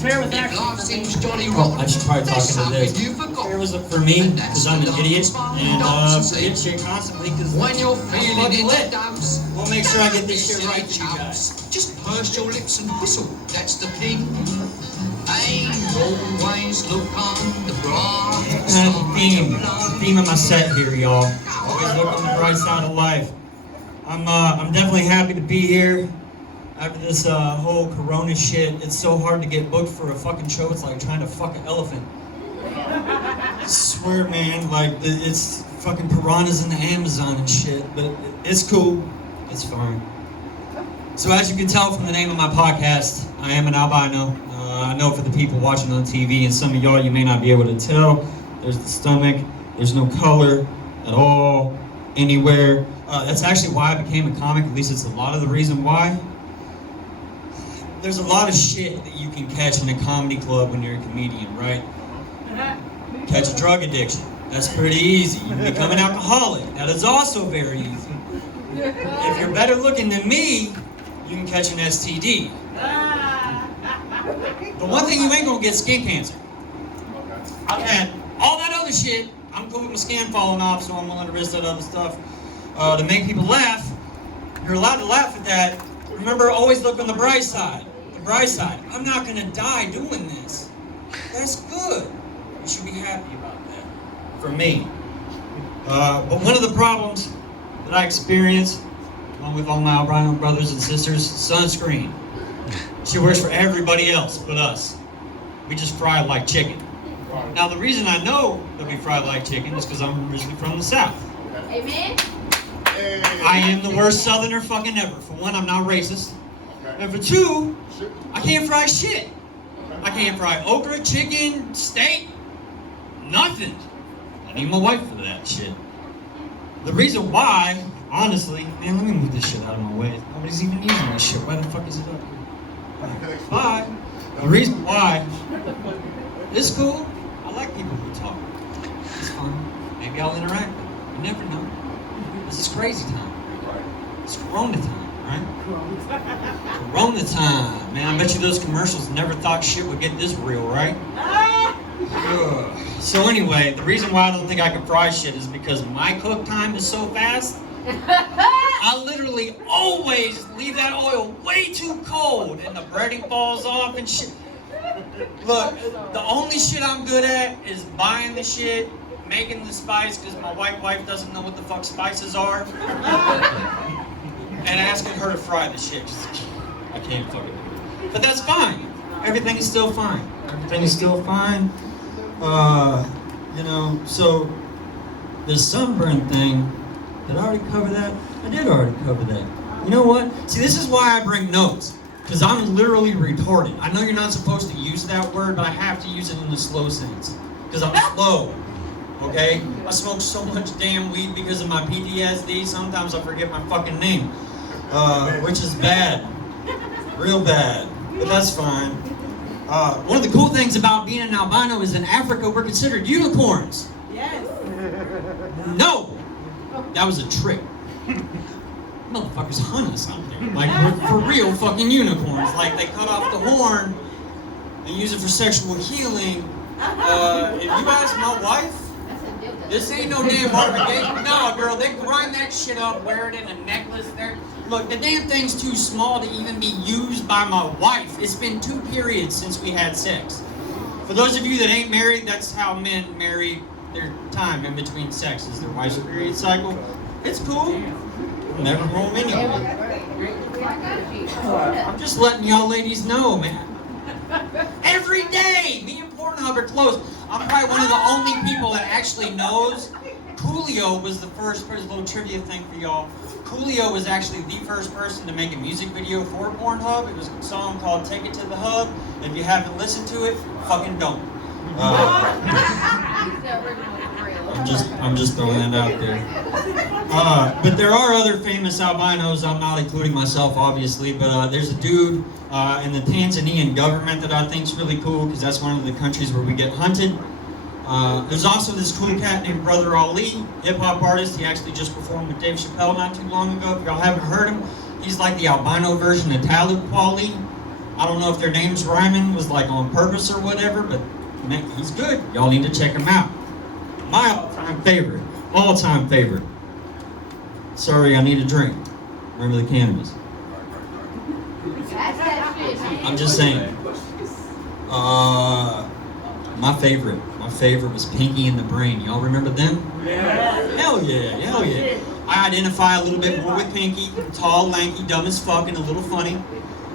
Fair was actually Life seems jolly Oh, rotten. I should probably talk into this. You forgot. Fair was for me, because I'm an idiot, and forget shit constantly, because When you're feeling in lit. the dumps, We'll make sure I get this shit right for you chumps, guys. just purse your lips and whistle. That's the thing. Aim always look on the bright side The theme of my set here, y'all. Always look on the bright side of life. I'm definitely happy to be here after this whole Corona shit. It's so hard to get booked for a fucking show. It's like trying to fuck an elephant. I swear, man, like it's fucking piranhas in the Amazon and shit. But it's cool. It's fine. So as you can tell from the name of my podcast, I am an albino. I know for the people watching on TV, and some of y'all, you may not be able to tell. There's the stomach. There's no color at all, anywhere. That's actually why I became a comic. At least it's a lot of the reason why. There's a lot of shit that you can catch in a comedy club when you're a comedian, right? Catch a drug addiction. That's pretty easy. You can become an alcoholic. That is also very easy. If you're better looking than me, you can catch an STD. The one thing you ain't gonna get is skin cancer. I've had all that other shit. I'm cool with my skin falling off, so I'm willing to risk that other stuff to make people laugh. You're allowed to laugh at that. Remember, always look on the bright side. The bright side. I'm not gonna die doing this. That's good. You should be happy about that. For me. But one of the problems that I experience, along with all my albino brothers and sisters, sunscreen. She works for everybody else but us. We just fry like chicken. Now the reason I know that we fry like chicken is because I'm originally from the South. Amen. I am the worst Southerner fucking ever. For one, I'm not racist. And for two, I can't fry shit. I can't fry okra, chicken, steak, nothing. I need my wife for that shit. The reason why, honestly, man, let me move this shit out of my way. Nobody's even using this shit. Why the fuck is it up here? Bye. The reason why, it's cool. I like people who talk. It's fun. Maybe I'll interact with them. You never know. This is crazy time. It's Corona time, right? Corona time. Man, I bet you those commercials never thought shit would get this real, right? Ugh. So anyway, the reason why I don't think I can fry shit is because my cook time is so fast. I literally always leave that oil way too cold and the breading falls off and shit. Look, the only shit I'm good at is buying the shit, making the spice because my white wife doesn't know what the fuck spices are, and asking her to fry the shit. I can't fucking do it. But that's fine. Everything is still fine. Everything is still fine. You know, so the sunburn thing, did I already cover that? I did already cover that. You know what? See, this is why I bring notes. Because I'm literally retarded. I know you're not supposed to use that word, but I have to use it in the slow sense. Because I'm slow. Okay? I smoke so much damn weed because of my PTSD, sometimes I forget my fucking name. Which is bad. Real bad. But that's fine. One of the cool things about being an albino is in Africa, we're considered unicorns. Yes. No! That was a trick. Motherfuckers hunt us out there. Like, we're for real fucking unicorns. Like, they cut off the horn and use it for sexual healing. If you ask my wife, this ain't no damn modification. No, girl, they grind that shit up, wear it in a necklace there. Look, the damn thing's too small to even be used by my wife. It's been 2 periods since we had sex. For those of you that ain't married, that's how men marry their time in between sexes, their wife's period cycle. It's cool. Never home anyway. I'm just letting y'all ladies know, man. Every day, me and Pornhub are close. I'm probably one of the only people that actually knows. Coolio was the first person, a little trivia thing for y'all. Coolio was actually the first person to make a music video for Pornhub. It was a song called Take It to the Hub. If you haven't listened to it, fucking don't. I'm just throwing that out there. But there are other famous albinos. I'm not including myself, obviously, but there's a dude in the Tanzanian government that I think is really cool because that's one of the countries where we get hunted. There's also this cool cat named Brother Ali, hip-hop artist. He actually just performed with Dave Chappelle not too long ago. If y'all haven't heard him, he's like the albino version of Talib Kweli. I don't know if their name's rhyming was like on purpose or whatever, but man, he's good. Y'all need to check him out. My all-time favorite. Sorry, I need a drink. Remember the cannabis. I'm just saying. My favorite was Pinky and the Brain. Y'all remember them? Yeah. Hell yeah. I identify a little bit more with Pinky. Tall, lanky, dumb as fuck, and a little funny.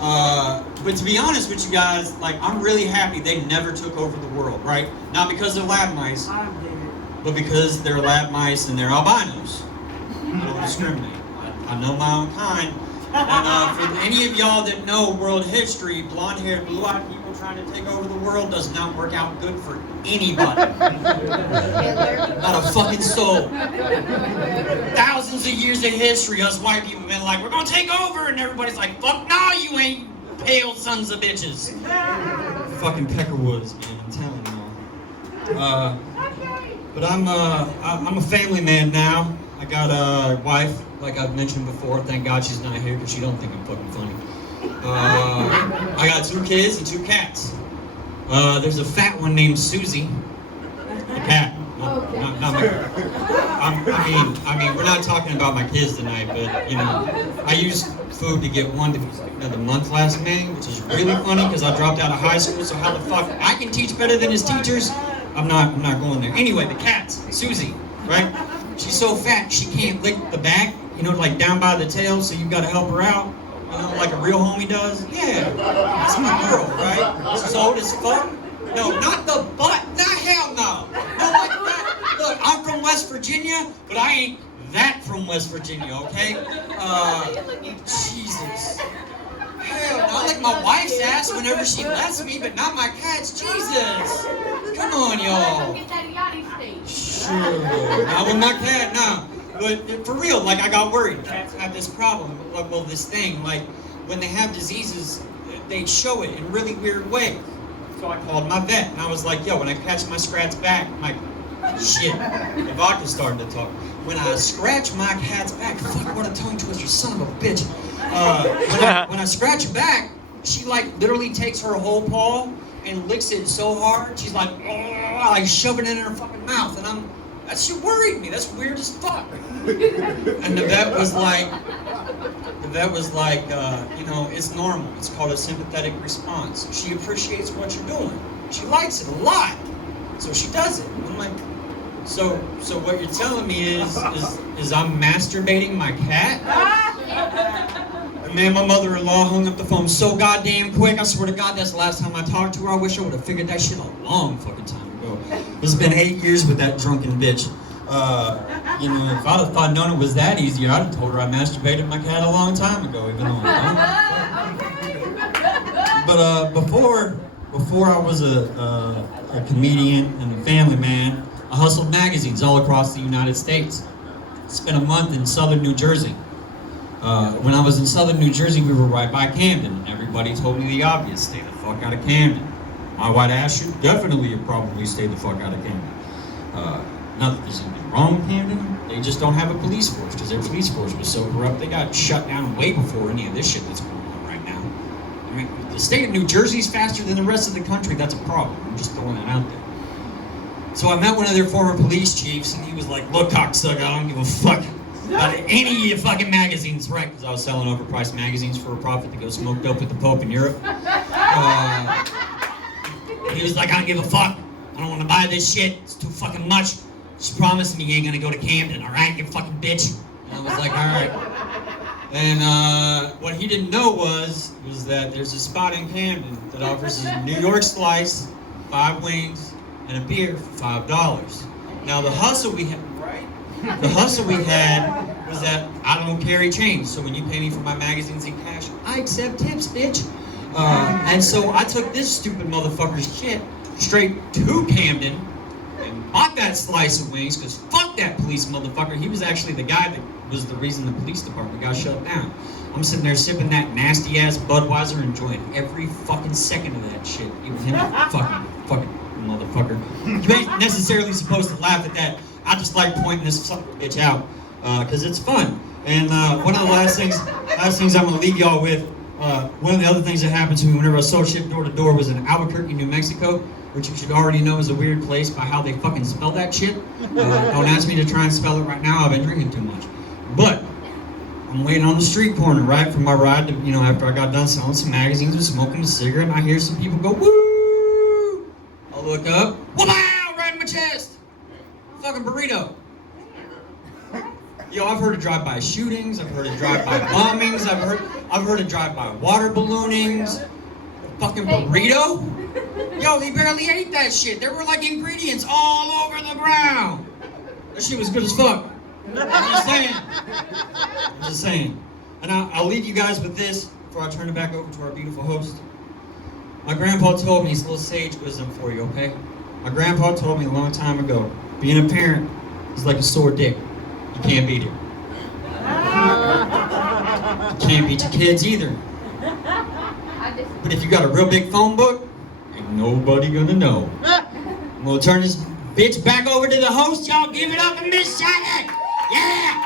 But to be honest with you guys, like, I'm really happy they never took over the world, right? Not because they're lab mice, but because they're lab mice and they're albinos. I don't discriminate. I know my own kind. And for any of y'all that know world history, blonde-haired, blue-eyed people trying to take over the world does not work out good for anybody. Not a fucking soul. Thousands of years of history, us white people have been like, we're gonna take over, and everybody's like, fuck no, you ain't pale sons of bitches. Fucking Peckerwoods, man, I'm telling y'all. But I'm a family man now. I got a wife, like I've mentioned before. Thank God she's not here because she don't think I'm fucking funny. I got 2 kids and 2 cats. There's a fat one named Susie. The cat. Not my, I mean, we're not talking about my kids tonight, but you know, I used food to get one of the month last May, which is really funny because I dropped out of high school. So how the fuck I can teach better than his teachers? I'm not going there. Anyway, the cats, Susie, right? She's so fat she can't lick the back, you know, like down by the tail. So you got to help her out, you know, like a real homie does. Yeah, that's my girl, right? She's old as fuck. No, not the butt. Nah, hell no. No, like that. Look, I'm from West Virginia, but I ain't that from West Virginia, okay? Jesus. Hell no. I lick my wife's ass whenever she lets me, but not my cat's. Jesus. Come on, y'all. Sure. Not with my cat, nah. But for real, like, I got worried. Cats have this problem, well, this thing, like, when they have diseases, they show it in really weird ways. So I called my vet, and I was like, yo, when I catch my scrat's back, I'm like, shit, the vodka's starting to talk. When I scratch my cat's back, fuck, what a tongue twister, son of a bitch. When I scratch her back, she, like, literally takes her whole paw and licks it so hard, she's like, oh, like shoving it in her fucking mouth, and that shit worried me. That's weird as fuck. And the vet was like, you know, it's normal. It's called a sympathetic response. She appreciates what you're doing. She likes it a lot, so she does it. I'm like, so what you're telling me is I'm masturbating my cat? And man, my mother-in-law hung up the phone so goddamn quick. I swear to God, that's the last time I talked to her. I wish I would have figured that shit a long fucking time ago. It's been 8 years with that drunken bitch. You know, if I'd known it was that easy, I'd have told her I masturbated my cat a long time ago, even though I don't. But before I was a comedian and a family man, I hustled magazines all across the United States. Spent a month in southern New Jersey. When I was in southern New Jersey, we were right by Camden, and everybody told me the obvious: stay the fuck out of Camden. My white ass should definitely have probably stayed the fuck out of Camden. Not that there's anything wrong with Camden, they just don't have a police force, because their police force was so corrupt, they got shut down way before any of this shit that's going on right now. I mean, the state of New Jersey's faster than the rest of the country, that's a problem. I'm just throwing that out there. So I met one of their former police chiefs, and he was like, look, cocksucker, I don't give a fuck about any of your fucking magazines, right? Because I was selling overpriced magazines for a profit to go smoke dope with the Pope in Europe. He was like, I don't give a fuck. I don't want to buy this shit. It's too fucking much. Just promise me you ain't gonna go to Camden, all right, you fucking bitch? And I was like, all right. And what he didn't know was that there's a spot in Camden that offers a New York slice, 5 wings, and a beer for $5. Now the hustle we had, right? The hustle we had was that I don't carry change, so when you pay me for my magazines in cash, I accept tips, bitch. And so I took this stupid motherfucker's shit straight to Camden and bought that slice of wings, because fuck that police motherfucker. He was actually the guy that was the reason the police department got shut down. I'm sitting there sipping that nasty ass Budweiser, enjoying every fucking second of that shit. Even him, fucking motherfucker. You ain't necessarily supposed to laugh at that. I just like pointing this fucking bitch out, because it's fun. And one of the last things I'm gonna leave y'all with, One of the other things that happened to me whenever I sold shit door to door was in Albuquerque, New Mexico, which you should already know is a weird place by how they fucking spell that shit. Don't ask me to try and spell it right now, I've been drinking too much. But I'm waiting on the street corner, right, for my ride to, after I got done selling some magazines and smoking a cigarette, and I hear some people go, woo! I'll look up, wow, right in my chest! Fucking burrito. Yo, I've heard of drive-by shootings, I've heard of drive-by bombings, I've heard of drive-by water balloonings. Fucking burrito? Yo, he barely ate that shit. There were like ingredients all over the ground. That shit was good as fuck. I'm just saying. And I'll leave you guys with this before I turn it back over to our beautiful host. My grandpa told me, it's a little sage wisdom for you, okay? My grandpa told me a long time ago, being a parent is like a sore dick. You can't beat it. You can't beat your kids either. But if you got a real big phone book, ain't nobody gonna know. I'm gonna turn this bitch back over to the host. Y'all give it up and Miss Shannon! Yeah!